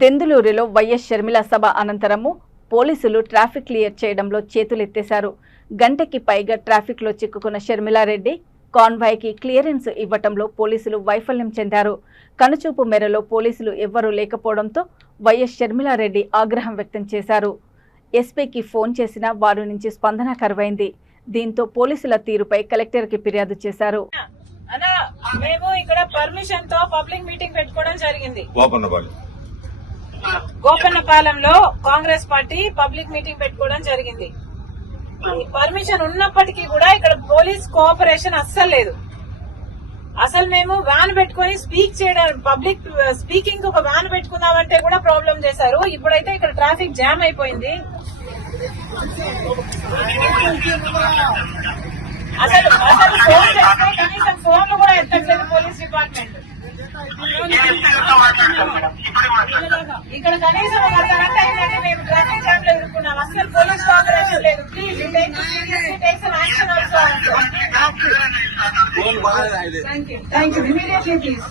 దెందులూరులో YS Sharmila సభ అనంతరము పోలీసులు traffic clear చేయడంలో చేతులెత్తేశారు. గంటకి పైగా ట్రాఫిక్లో చిక్కుకున్న షర్మిలారెడ్డి కాన్వాయ్కి క్లియరెన్స్ ఇవ్వటంలో పోలీసులు వైఫల్యం చెందారు. కనుచూపు మేరలో పోలీసులు ఎవ్వరూ లేకపోవడంతో వైఎస్ షర్మిలారెడ్డి ఆగ్రహం వ్యక్తం చేశారు. ఎస్పీకి ఫోన్ చేసినా వారి నుంచి స్పందన కరువైంది. దీంతో పోలీసుల తీరుపై కలెక్టర్కి ఫిర్యాదు చేశారు. మేము ఇక్కడ పర్మిషన్ తో పబ్లిక్ మీటింగ్ పెట్టుకోవడం జరిగింది. గోపన్నపాలెంలో కాంగ్రెస్ పార్టీ పబ్లిక్ మీటింగ్ పెట్టుకోవడం జరిగింది. పర్మిషన్ ఉన్నప్పటికీ కూడా ఇక్కడ పోలీస్ కోఆపరేషన్ అస్సలు లేదు. అసలు మేము వ్యాన్ పెట్టుకుని స్పీక్ చేయడం, పబ్లిక్ స్పీకింగ్ ఒక వ్యాన్ పెట్టుకుందామంటే కూడా ప్రాబ్లం చేశారు. ఇప్పుడైతే ఇక్కడ ట్రాఫిక్ జామ్ అయిపోయింది. అసలు ఫోన్ చేస్తే కనీసం ఫోన్లు కూడా ఎత్తట్లేదు పోలీస్ డిపార్ట్మెంట్. ఇక్కడ కనీసం ఒక గంట అయిందంటే మేము ట్రాఫిక్ జామ్ లో ఎదుర్కొన్నాం. అసలు పోలీస్ కోఆపరేషన్ లేదు. Please takes an action also. Thank you. Immediately please.